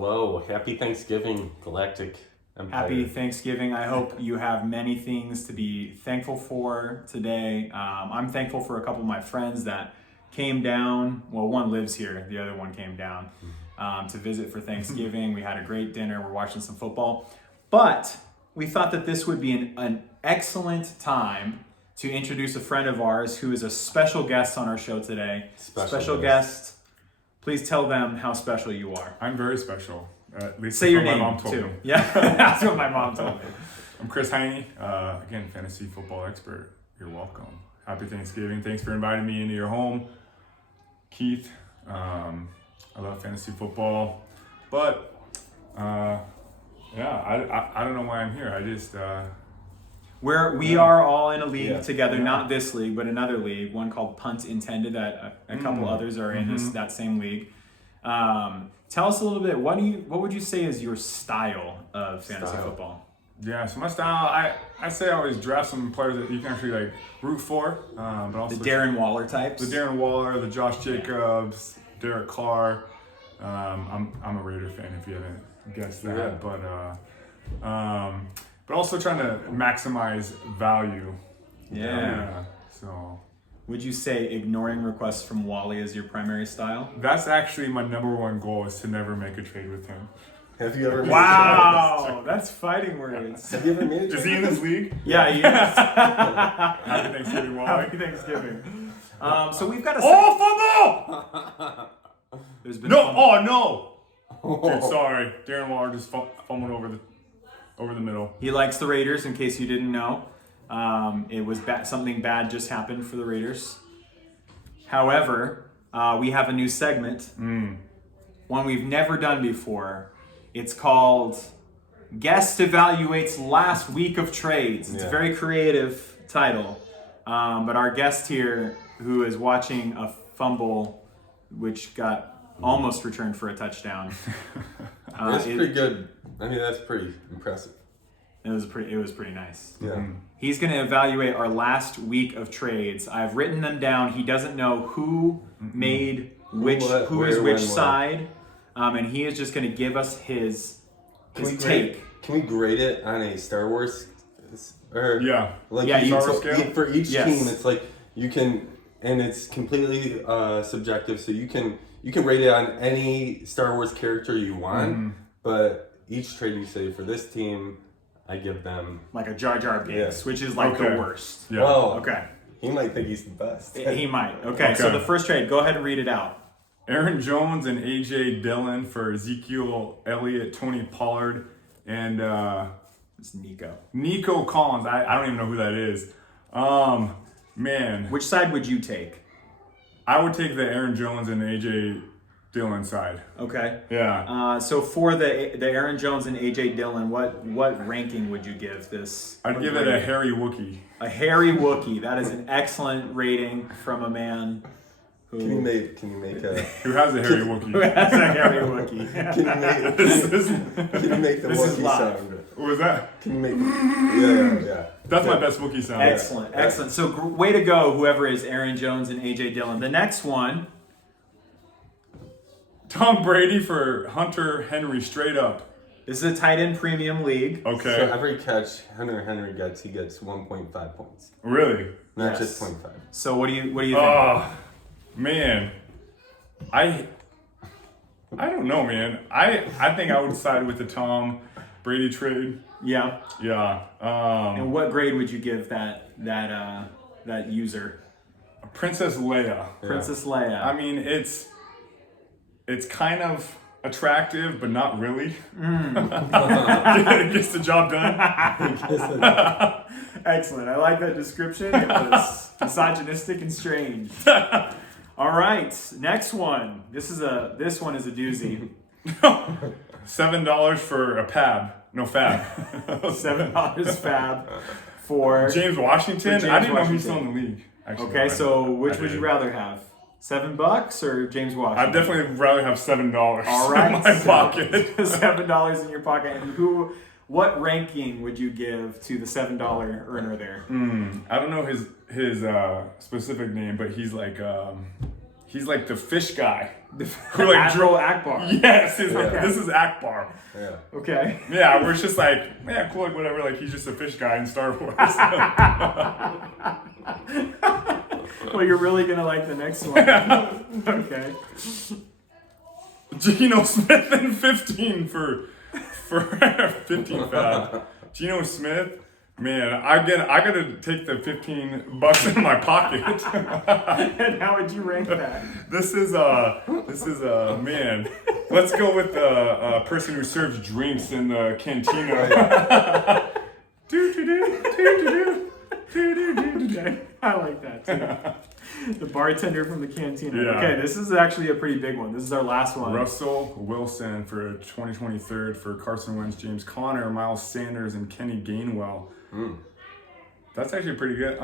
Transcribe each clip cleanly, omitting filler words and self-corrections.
Hello. Happy Thanksgiving, Galactic Empire. Happy Thanksgiving. I hope you have many things to be thankful for today. I'm thankful for a couple of my friends that came down. Well, one lives here. The other one came down to visit for Thanksgiving. We had a great dinner. We're watching some football. But we thought that this would be an excellent time to introduce a friend of ours who is a special guest on our show today. Special guest. Please tell them how special you are. I'm very special. At least Say your that's what name my mom told too. me. Yeah, that's what my mom told me. I'm Chris Heine, again, fantasy football expert. You're welcome. Happy Thanksgiving. Thanks for inviting me into your home. Keith, I love fantasy football. But, I don't know why I'm here. I just... We are all in a league together, Yeah. not this league, but another league, one called Punt Intended, that a couple others are in that same league. Tell us a little bit, what would you say is your style of fantasy football? Yeah, so my style, I say I always draft some players that you can actually like root for, but also The Darren Waller types? the Darren Waller, the Josh Jacobs, Derek Carr. I'm a Raider fan if you haven't guessed that, but also trying to maximize value. Yeah. So Would you say ignoring requests from Wally is your primary style? that's actually my number one goal, is to never make a trade with him. Have you ever made Wow, that's fighting words. Have you ever made a Is he in this league? Yeah, he is. Happy Thanksgiving, Wally. Happy Thanksgiving. So we've got a... Oh, fumble! There's been No, fumble. oh no! Dude, sorry. Darren Waller just fumbled over the middle. He likes the Raiders, in case you didn't know. It was something bad just happened for the Raiders. However, we have a new segment, one we've never done before. It's called Guest Evaluates Last Week of Trades. It's a very creative title. But our guest here, who is watching a fumble, which got almost returned for a touchdown. That's pretty good. I mean, that's pretty impressive. It was pretty nice. Yeah. He's going to evaluate our last week of trades. I've written them down. He doesn't know who made who is which side, and he is just going to give us his take. Can we grade it on a Star Wars? Or Yeah. like Yeah, Star Wars scale? for each Yes. team, it's like you can, and it's completely subjective. So you can rate it on any Star Wars character you want, but each trade you say for this team, I give them Like a Jar Jar Binks, Yeah. which is like Okay. the worst. Yeah. Well, Okay. he might think he's the best. He might. Okay, so Okay. the first trade, go ahead and read it out. Aaron Jones and AJ Dillon for Ezekiel Elliott, Tony Pollard, and It's Nico. Nico Collins. I don't even know who that is. Man, Which side would you take? I would take the Aaron Jones and AJ Dillon side. Okay. Yeah. So for the Aaron Jones and AJ Dillon, what ranking would you give this? I'd give it a Harry Wookie. A Harry Wookie. That is an excellent rating from a man who Can you make a Who has a Harry Wookie? has a Harry Wookie. can you make the This is Wookiee live. sound? What was that? Can you make yeah. That's my best Wookie sound. Excellent, excellent. So way to go, whoever is Aaron Jones and AJ Dillon. The next one, Tom Brady for Hunter Henry, straight up. this is a tight end premium league. Okay. So every catch Hunter Henry gets, he gets 1.5 points, Really? not Yes. just 0.5. So what do you think? Oh, man. I don't know, man. I think I would side with the Tom Brady trade. Yeah. Yeah. And what grade would you give that user? Princess Leia. Princess Leia. I mean, it's kind of attractive, but not really. It gets the job done. Excellent. I like that description. It was misogynistic and strange. All right, next one. This one is a doozy. $7 for a Fab. $7 fab for James Washington. For I James didn't know he was still Washington. in the league. Actually, Okay, no, so which I would you did. rather have? $7 or James Washington? I'd definitely rather have $7 All right, in my so pocket. $7 in your pocket. And what ranking would you give to the $7 earner there? I don't know his specific name, but he's like the fish guy. Who like Admiral Akbar. Yes, Yeah. this is Akbar. Yeah. Okay. Yeah, we're just like, yeah, cool, like whatever. Like he's just a fish guy in Star Wars. Well, you're really gonna like the next one. Okay. Geno Smith and 15 for 15 fab. Geno Smith, man, I gotta take the $15 in my pocket. And how would you rank that? This is man. Let's go with the person who serves drinks in the cantina. I like that too. The bartender from the cantina. Yeah. Okay, this is actually a pretty big one. This is our last one. Russell Wilson for 2023 for Carson Wentz, James Conner, Miles Sanders, and Kenny Gainwell. That's actually pretty good.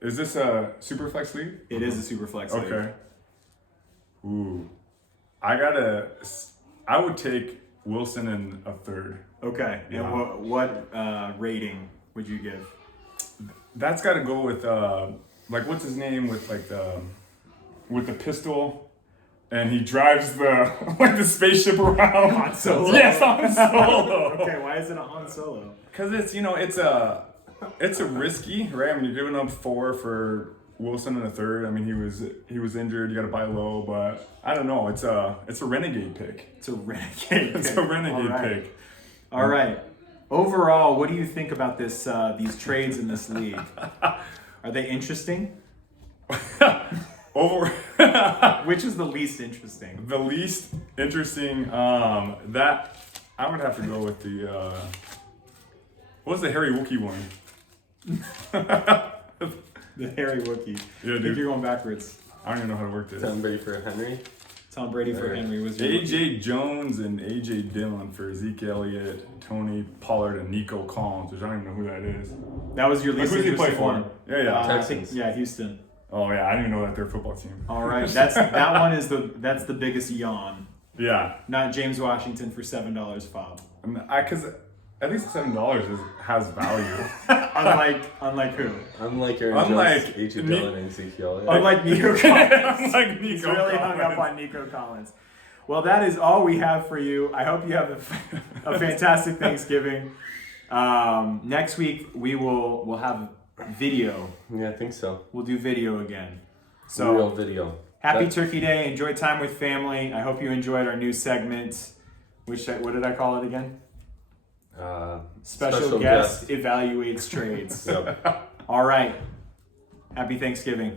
Is this a super flex league? It is a super flex league. Okay. Ooh, I would take Wilson in a third. Okay. Yeah. And what rating would you give? That's got to go with like what's his name with like with the pistol, and he drives the like the spaceship around. Han Solo. Yes, Han Solo. Okay, why is it a Han Solo? Because it's it's a risky, right? I mean, you're giving up 4 for Wilson in a third. I mean, he was injured. You got to buy low, but I don't know. It's a renegade pick. It's a renegade. It's a renegade pick. All right. Overall, what do you think about this? These trades in this league, are they interesting? Which is the least interesting? The least interesting. That I would have to go with the. What was the Harry Wookie one? The Harry Wookie. Yeah, I think dude. you're going backwards. I don't even know how to work this. Tom Brady for Henry. Tom Brady for Henry was your rookie. AJ Jones and AJ Dillon for Zeke Elliott, Tony Pollard, and Nico Collins, which I don't even know who that is. That was your Like, least who does he play interesting for? one. Yeah. I think, Texans. yeah, Houston. Oh yeah, I didn't even know that they're a football team. All right, that one is that's the biggest yawn. Yeah, Not James Washington for $7 fob. because at least $7 has value. Unlike who? Unlike Aaron Unlike Jones, A.J. Nick- Dillon, and Ezekiel. Unlike Nico Collins. Unlike Nico He's really hung up Collins. on Nico Collins. Well, that is all we have for you. I hope you have a fantastic Thanksgiving. Next week we'll have video. Yeah, I think so. We'll do video again. Real So video. happy That- Turkey Day. Enjoy time with family. I hope you enjoyed our new segment. What did I call it again? Special guest evaluates trades. Yep. All right. Happy Thanksgiving.